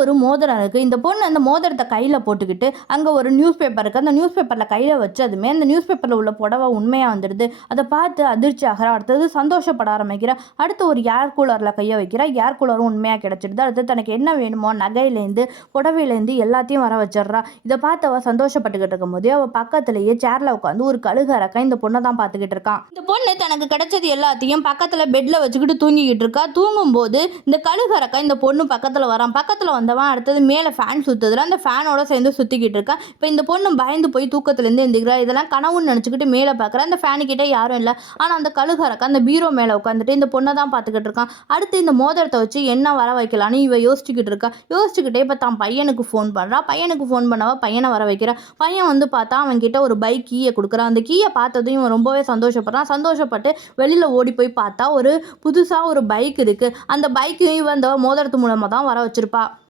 ஒரு மோதிரம் இருக்குது. இந்த பொண்ணு அந்த மோதிரத்தை கையில் போட்டுக்கிட்டு அங்கே ஒரு நியூஸ் பேப்பர் இருக்குது. அந்த நியூஸ் பேப்பரில் கையில் வச்சதுமே அந்த நியூஸ் பேப்பரில் உள்ள புடவை உண்மையாக வந்துடுது. அதை பார்த்து அதிர்ச்சி ஆகிற, அடுத்தது சந்தோஷப்பட ஆரம்பிக்கிற. அடுத்து ஒரு ஏர் கூலரில் கையை வைக்கிற, ஏர் கூலரும் உண்மையாக கிடச்சிடுது. அடுத்து தனக்கு என்ன வேணுமோ நகையிலேருந்து புடவையிலேருந்து எல்லாத்தையும் வர வச்சிடுறா. இதை பார்த்து அவள் சந்தோஷப்பட்டுக்கிட்டு இருக்கும்போதே அவள் பக்கத்துலேயே சேரில் உட்காந்து ஒரு கழுகு அரக்கன் இந்த பொண்ணை தான் பார்த்துக்கிட்டு இருக்கான். இந்த பொண்ணு தனக்கு கிடைச்சது எல்லாத்தையும் பக்கத்தில் பெட்டில் வச்சுக்கிட்டு தூங்கிக்கிட்டு இருக்கா. தூங்கும்போது இந்த கழுகு அரக்கன் இந்த பொண்ணு பக்கத்தில் வரான். பக்கத்தில் வந்தவன் அடுத்தது மேலே ஃபேன் சுற்றுதுல அந்த ஃபேனோட சேர்ந்து சுற்றிக்கிட்டு இருக்கான். இப்போ இந்த பொண்ணு பயந்து போய் தூக்கத்துலேருந்து எந்திரிக்கிறா. இதெல்லாம் கனவுன்னு நினச்சிக்கிட்டு மேலே பார்க்குறா. அந்த ஃபேனுக்கிட்ட யாரும் இல்லை. ஆனால் அந்த கழுகு அரக்கன் அந்த பீரோ மேலே உட்காந்துட்டு இந்த பொண்ணை தான் பார்த்துக்கிட்டு இருக்கான். அடுத்து இந்த மோதிரத்தை வச்சு என்ன வர வைக்கலான்னு இவ யோசிச்சுக்கிட்டு இருக்கா. யோசிச்சுக்கிட்டே இப்போ தான் பையனுக்கு ஃபோன் பண்ணுறா. பையனுக்கு ஃபோன் பண்ணவா பையனை வர வைக்கிறா. பையன் வந்து பார்த்தா அவன் கிட்ட ஒரு பைக் கீயை கொடுக்குறான். அந்த கீயை பார்த்ததும் இவன் ரொம்பவே சந்தோஷப்படுறான். சந்தோஷப்பட்டு வெளியில் ஓடி போய் பார்த்தா ஒரு புதுசாக ஒரு பைக் இருக்குது. அந்த பைக்கையும் இவன் அந்த மோதிரத்து மூலமாக தான் வர வச்சிருப்பா.